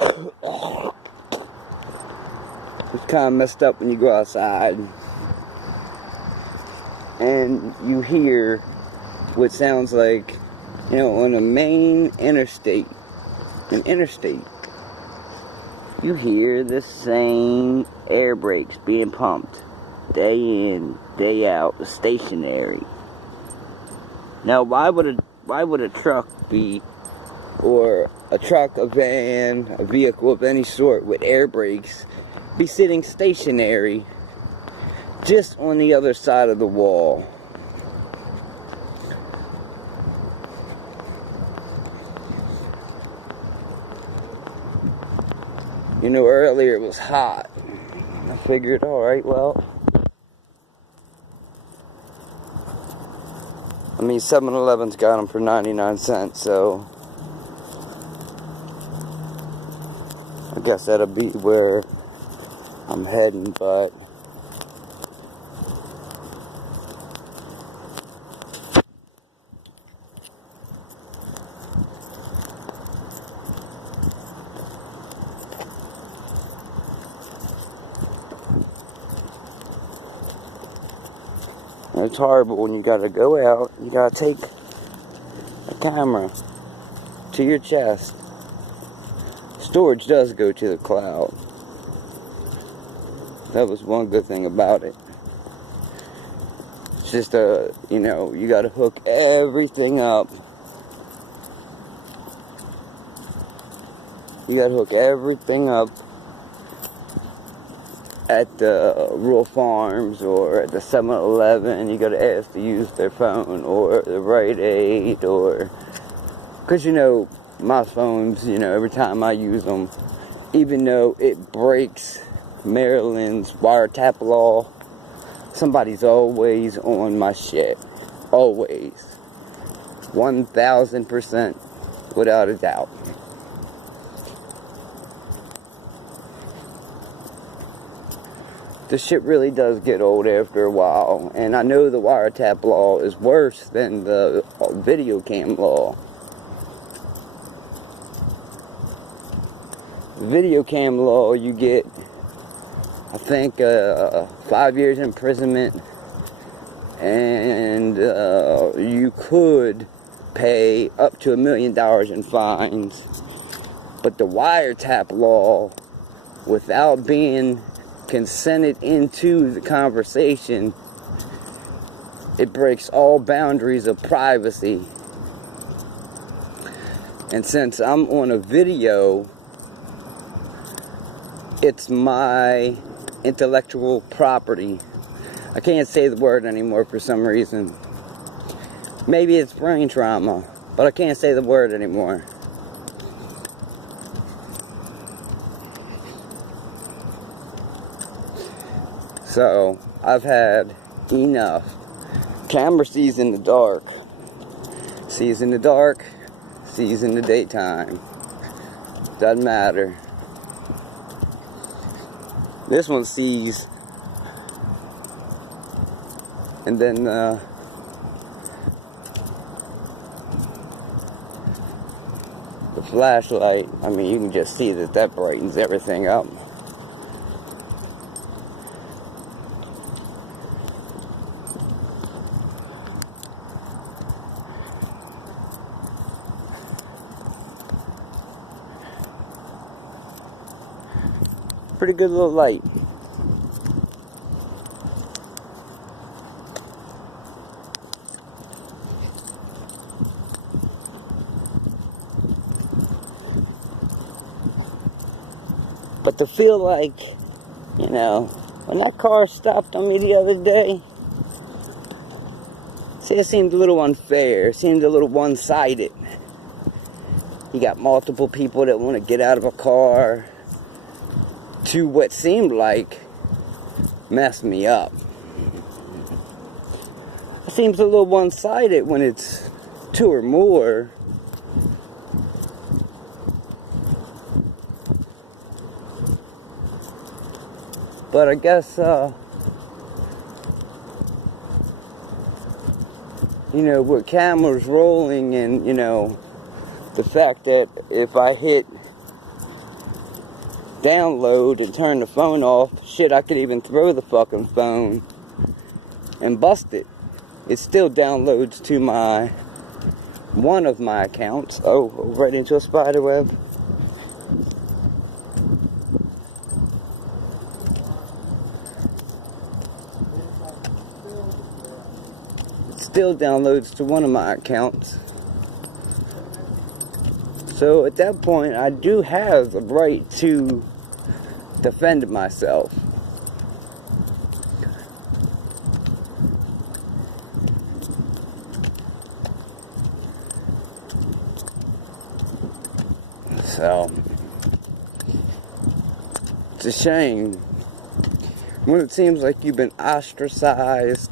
It's kind of messed up when you go outside and you hear what sounds like, you know, on a main interstate, you hear the same air brakes being pumped day in, day out, stationary. Now, why would a truck be, or a truck, a van, a vehicle of any sort with air brakes be sitting stationary just on the other side of the wall? You know, earlier it was hot. I figured, alright, well, I mean, 7-Eleven's got them for 99 cents, so I guess that'll be where I'm heading, but it's horrible when you gotta go out, you gotta take a camera to your chest. Storage does go to the cloud. That was one good thing about it. It's just you know, you gotta hook everything up. You gotta hook everything up at the rural farms or at the 7-Eleven. You gotta ask to use their phone or the Rite Aid, or because, you know, my phones, you know, every time I use them, even though it breaks Maryland's wiretap law, somebody's always on my shit. Always. 1000%, without a doubt. This shit really does get old after a while, and I know the wiretap law is worse than the video cam law. The video cam law, you get, I think, 5 years imprisonment, and you could pay up to $1 million in fines. But the wiretap law, without being consented into the conversation, it breaks all boundaries of privacy. And since I'm on a video, it's my intellectual property. I can't say the word anymore for some reason. Maybe it's brain trauma, but I can't say the word anymore. So, I've had enough. Camera sees in the dark. Sees in the dark, sees in the daytime. Doesn't matter. This one sees, and then the flashlight, I mean, you can just see that brightens everything up. Pretty good little light. But to feel like, you know, when that car stopped on me the other day, see, it seemed a little unfair. It seemed a little one-sided. You got multiple people that want to get out of a car to what seemed like mess me up. It seems a little one-sided when it's two or more. But I guess, you know, with cameras rolling and, you know, the fact that if I hit download and turn the phone off. Shit, I could even throw the fucking phone and bust it. It still downloads to one of my accounts. Oh, right into a spider web. It still downloads to one of my accounts. So at that point, I do have the right to defend myself. So, it's a shame when it seems like you've been ostracized,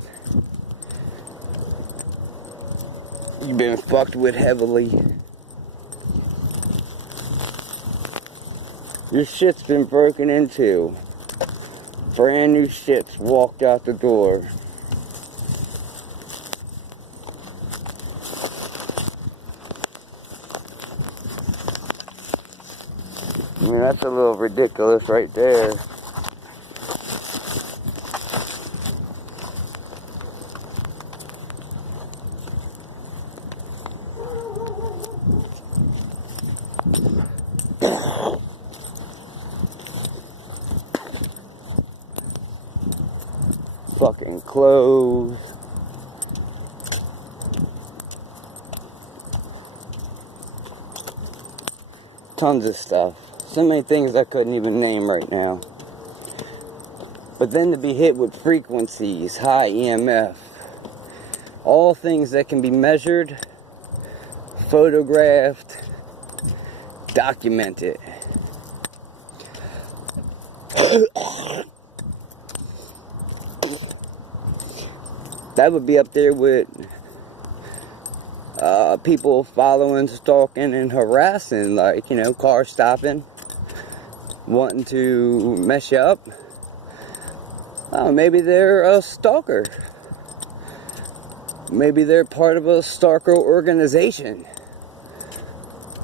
you've been fucked with heavily, your shit's been broken into, brand new shit's walked out the door. I mean, that's a little ridiculous right there. Fucking clothes. Tons of stuff. So many things I couldn't even name right now. But then to be hit with frequencies, high EMF, all things that can be measured, photographed, documented. That would be up there with people following, stalking, and harassing, like, car stopping, wanting to mess you up. Oh, maybe they're a stalker. Maybe they're part of a stalker organization.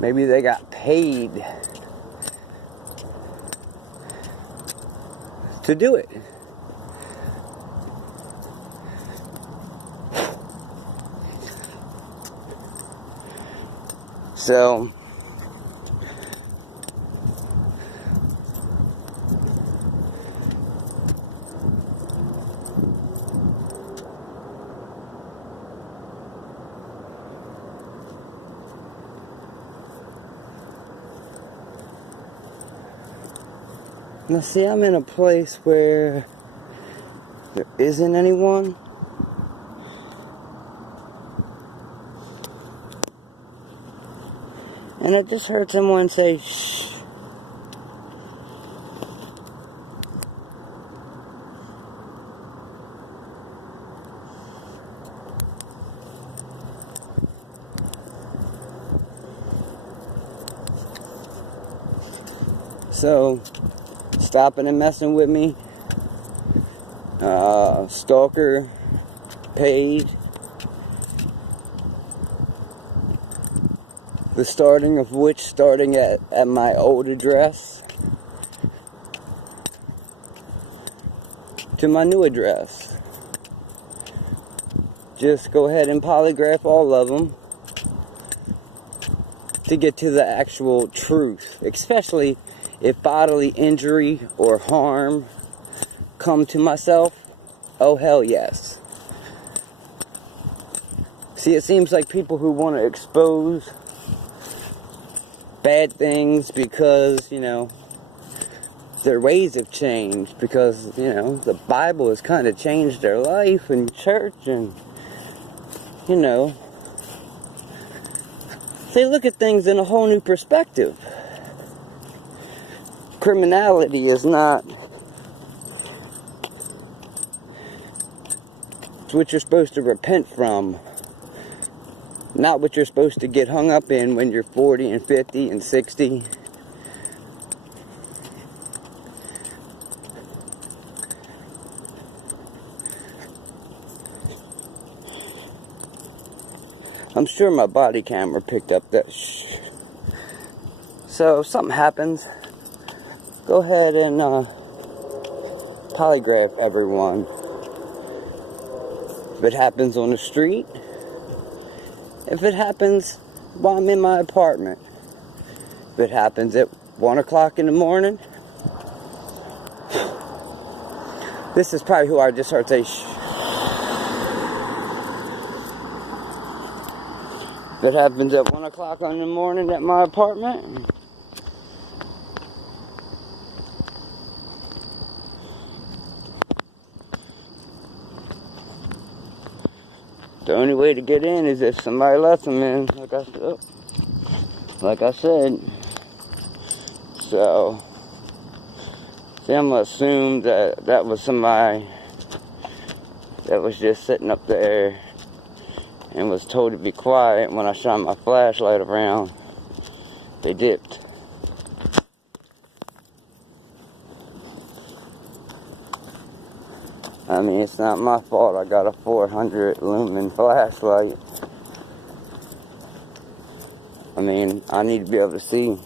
Maybe they got paid to do it. So, now see, I'm in a place where there isn't anyone. And I just heard someone say, shh. So, stopping and messing with me. Stalker, paid. The starting of which starting at my old address to my new address. Just go ahead and polygraph all of them to get to the actual truth, especially if bodily injury or harm come to myself. Oh, hell yes. See, it seems like people who want to expose bad things because, their ways have changed, because, the Bible has kind of changed their life and church, and, they look at things in a whole new perspective. Criminality is not what you're supposed to repent from. Not what you're supposed to get hung up in when you're 40 and 50 and 60. I'm sure my body camera picked up that So if something happens, go ahead and polygraph everyone. If it happens on the street, if it happens while I'm in my apartment, if it happens at 1 o'clock in the morning, this is probably who I just heard say shh. If it happens at 1 o'clock in the morning at my apartment, the only way to get in is if somebody lets them in, like I said. So, see, I'm going to assume that that was somebody that was just sitting up there and was told to be quiet. When I shone my flashlight around, they dipped. I mean, it's not my fault I got a 400 lumen flashlight. I mean, I need to be able to see.